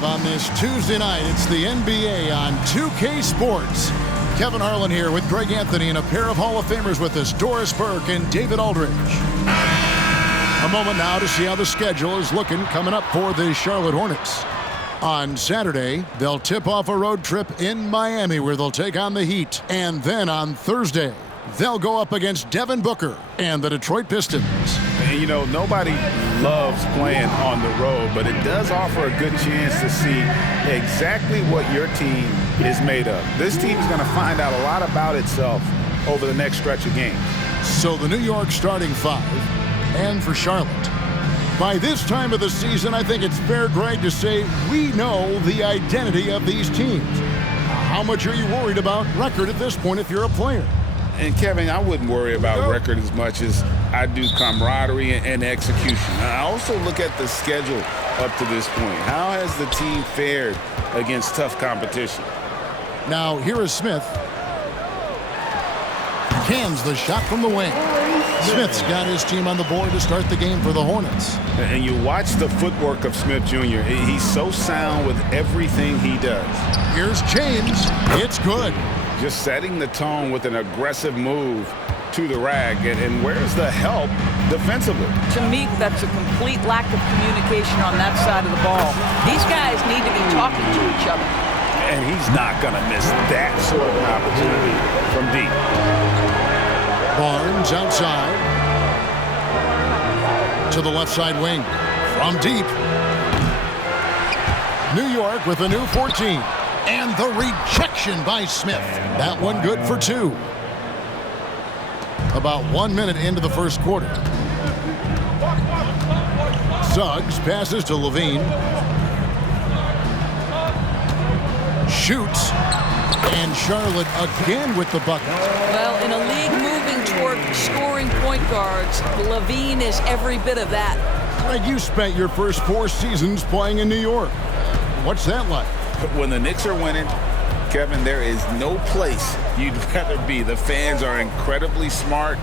live on this Tuesday night. It's the NBA on 2K Sports. Kevin Harlan here with Greg Anthony and a pair of Hall of Famers with us, Doris Burke and David Aldridge. A moment now to see how the schedule is looking coming up for the Charlotte Hornets. On Saturday, they'll tip off a road trip in Miami where they'll take on the Heat. And then on Thursday, they'll go up against Devin Booker and the Detroit Pistons. And you know, nobody loves playing on the road, but it does offer a good chance to see exactly what your team is made of. This team is going to find out a lot about itself over the next stretch of games. So the New York starting five, and for Charlotte. By this time of the season, I think it's fair, Greg, to say we know the identity of these teams. How much are you worried about record at this point if you're a player? And, Kevin, I wouldn't worry about record as much as I do camaraderie and execution. I also look at the schedule up to this point. How has the team fared against tough competition? Now, here is Smith. Cans the shot from the wing. Smith's got his team on the board to start the game for the Hornets. And you watch the footwork of Smith Jr. He's so sound with everything he does. Here's James. It's good. Just setting the tone with an aggressive move to the rag. And where's the help defensively? To me, that's a complete lack of communication on that side of the ball. These guys need to be talking to each other. And he's not going to miss that sort of an opportunity from deep. Barnes outside. To the left side wing. From deep. New York with a new 14. And the rejection by Smith. That one good for two. About 1 minute into the first quarter. Suggs passes to Levine. Shoots. And Charlotte again with the bucket. Well, in a league moving toward scoring point guards, Levine is every bit of that. Greg, you spent your first 4 seasons playing in New York. What's that like? When the Knicks are winning, Kevin, there is no place you'd rather be. The fans are incredibly smart,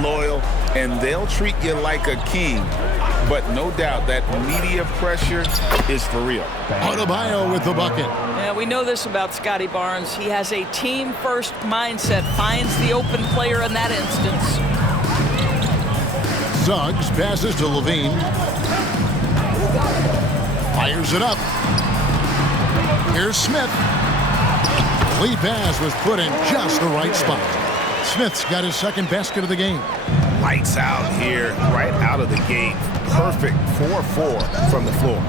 loyal, and they'll treat you like a king. But no doubt that media pressure is for real. Adebayo with the bucket. Yeah, we know this about Scotty Barnes. He has a team-first mindset, finds the open player in that instance. Suggs passes to Levine. Fires it up. Here's Smith. Lead pass was put in just the right spot. Smith's got his second basket of the game. Lights out here, right out of the gate. Perfect 4-4 from the floor.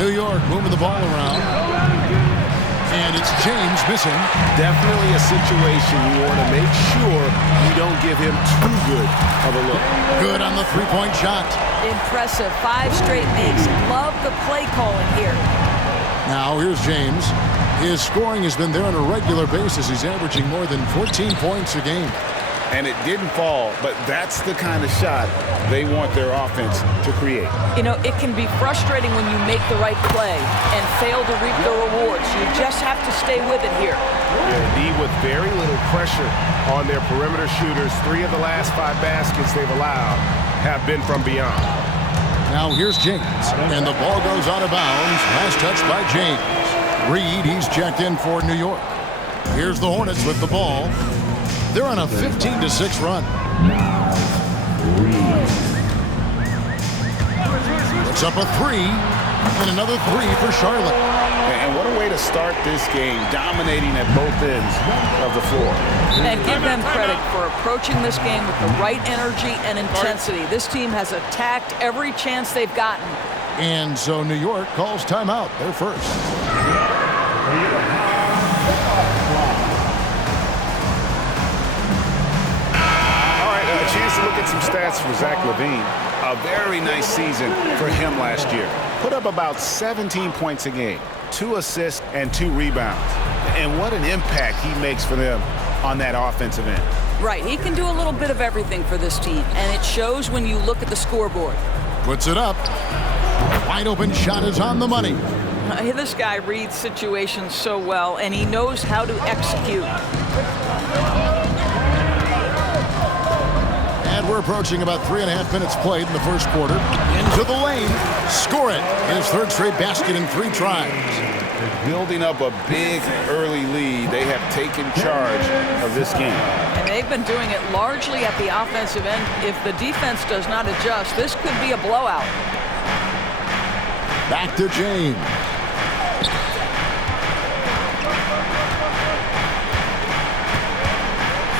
New York moving the ball around. And it's James missing. Definitely a situation you want to make sure you don't give him too good of a look. Good on the three-point shot. Impressive. 5 straight makes. Love the play calling here. Now here's James. His scoring has been there on a regular basis. He's averaging more than 14 points a game. And it didn't fall, but that's the kind of shot they want their offense to create. You know, it can be frustrating when you make the right play and fail to reap the rewards. You just have to stay with it here. Yeah, D with very little pressure on their perimeter shooters. 3 of the last 5 baskets they've allowed have been from beyond. Now here's James, and the ball goes out of bounds. Last touch by James. Reed, he's checked in for New York. Here's the Hornets with the ball. They're on a 15-6 run. Puts up a 3, and another 3 for Charlotte. And what a way to start this game, dominating at both ends of the floor. And give them credit for approaching this game with the right energy and intensity. This team has attacked every chance they've gotten. And so New York calls timeout. They're first. A chance to look at some stats for Zach LaVine. A very nice season for him last year. Put up about 17 points a game, 2 assists, and 2 rebounds. And what an impact he makes for them on that offensive end. Right, he can do a little bit of everything for this team, and it shows when you look at the scoreboard. Puts it up. Wide open shot is on the money. This guy reads situations so well, and he knows how to execute. And we're approaching about 3.5 minutes played in the first quarter. Into the lane. Score it. His third straight basket in 3 tries. Building up a big early lead. They have taken charge of this game. And they've been doing it largely at the offensive end. If the defense does not adjust, this could be a blowout. Back to James.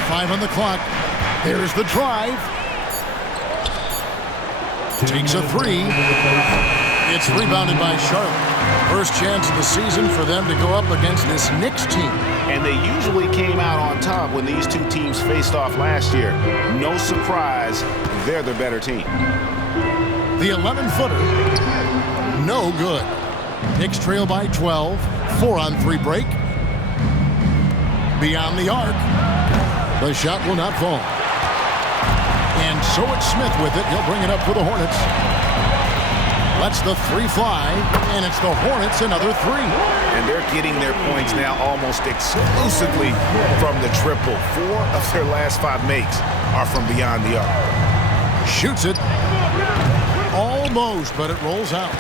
Five on the clock. There's the drive. Takes a 3. It's rebounded by Charlotte. First chance of the season for them to go up against this Knicks team. And they usually came out on top when these two teams faced off last year. No surprise, they're the better team. The 11-footer, no good. Knicks trail by 12. 4-on-3 break. Beyond the arc. The shot will not fall. And so it's Smith with it. He'll bring it up for the Hornets. Lets the 3 fly, and it's the Hornets another 3. And they're getting their points now almost exclusively from the triple. 4 of their last 5 makes are from beyond the arc. Shoots it. Almost, but it rolls out.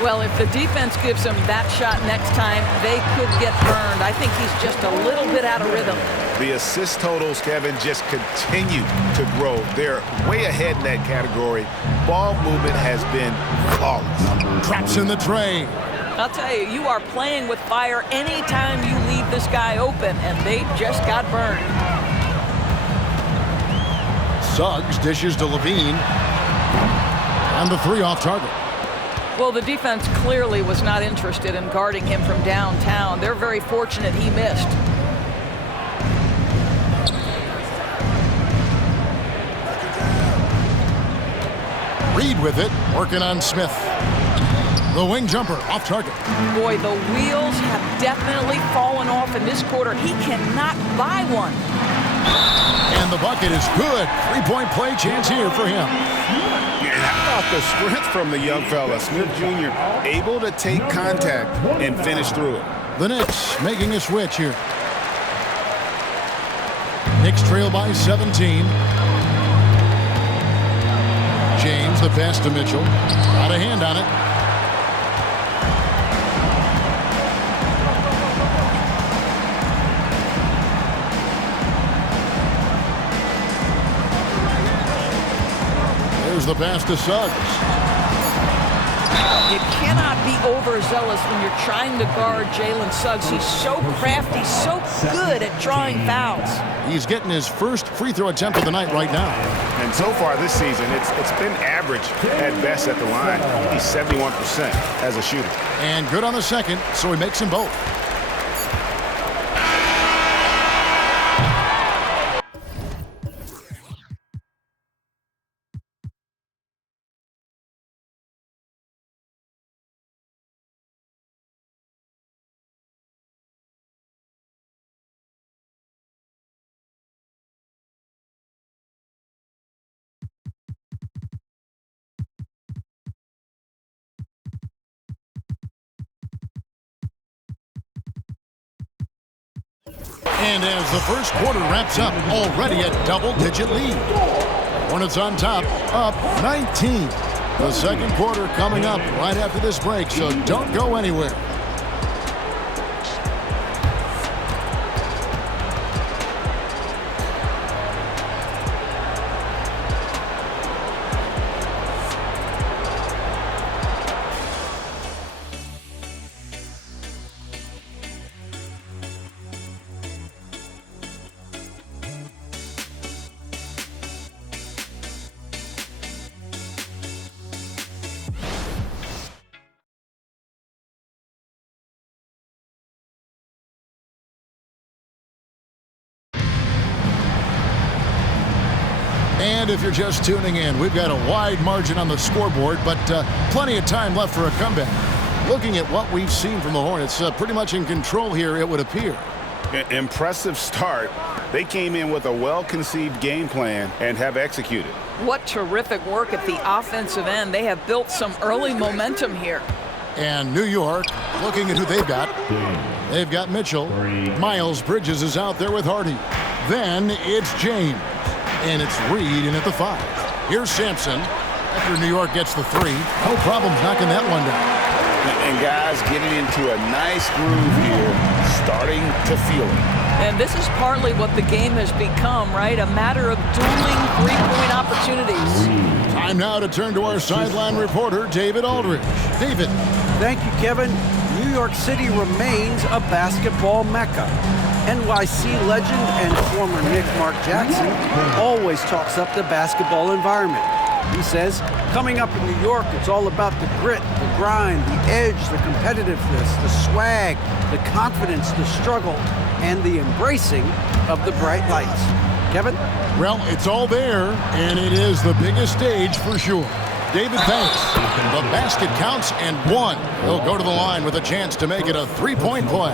Well, if the defense gives him that shot next time, they could get burned. I think he's just a little bit out of rhythm. The assist totals, Kevin, just continue to grow. They're way ahead in that category. Ball movement has been flawless. Traps in the tray. I'll tell you, you are playing with fire anytime you leave this guy open, and they just got burned. Suggs dishes to Levine. And the 3 off target. Well, the defense clearly was not interested in guarding him from downtown. They're very fortunate he missed. Reed with it, working on Smith. The wing jumper, off target. Boy, the wheels have definitely fallen off in this quarter. He cannot buy one. And the bucket is good. 3-point play chance here for him. How about the strength from the young fella? Smith Jr. able to take contact and finish through it. The Knicks making a switch here. Knicks trail by 17. James, the pass to Mitchell. Got a hand on it. There's the pass to Suggs. You cannot be overzealous when you're trying to guard Jalen Suggs. He's so crafty, so good at drawing fouls. He's getting his first free throw attempt of the night right now. And so far this season, it's been average at best at the line. He's 71% as a shooter. And good on the second, so he makes them both. And as the first quarter wraps up, already a double-digit lead. Hornets on top, up 19. The second quarter coming up right after this break, so don't go anywhere. And if you're just tuning in, we've got a wide margin on the scoreboard, but plenty of time left for a comeback. Looking at what we've seen from the Hornets, pretty much in control here, it would appear. Impressive start. They came in with a well-conceived game plan and have executed. What terrific work at the offensive end. They have built some early momentum here. And New York, looking at who they've got. They've got Mitchell. Miles Bridges is out there with Hardy. Then it's James. And it's Reed in at the 5. Here's Sampson. After New York gets the 3, no problem knocking that one down. And guys getting into a nice groove here, starting to feel it. And this is partly what the game has become, right? A matter of dueling three-point opportunities. Time now to turn to our sideline reporter, David Aldridge. David. Thank you, Kevin. New York City remains a basketball mecca. NYC legend and former Knick Mark Jackson always talks up the basketball environment. He says, coming up in New York, it's all about the grit, the grind, the edge, the competitiveness, the swag, the confidence, the struggle, and the embracing of the bright lights. Kevin? Well, it's all there, and it is the biggest stage for sure. David, thanks. The basket counts and one. He'll go to the line with a chance to make it a three-point play.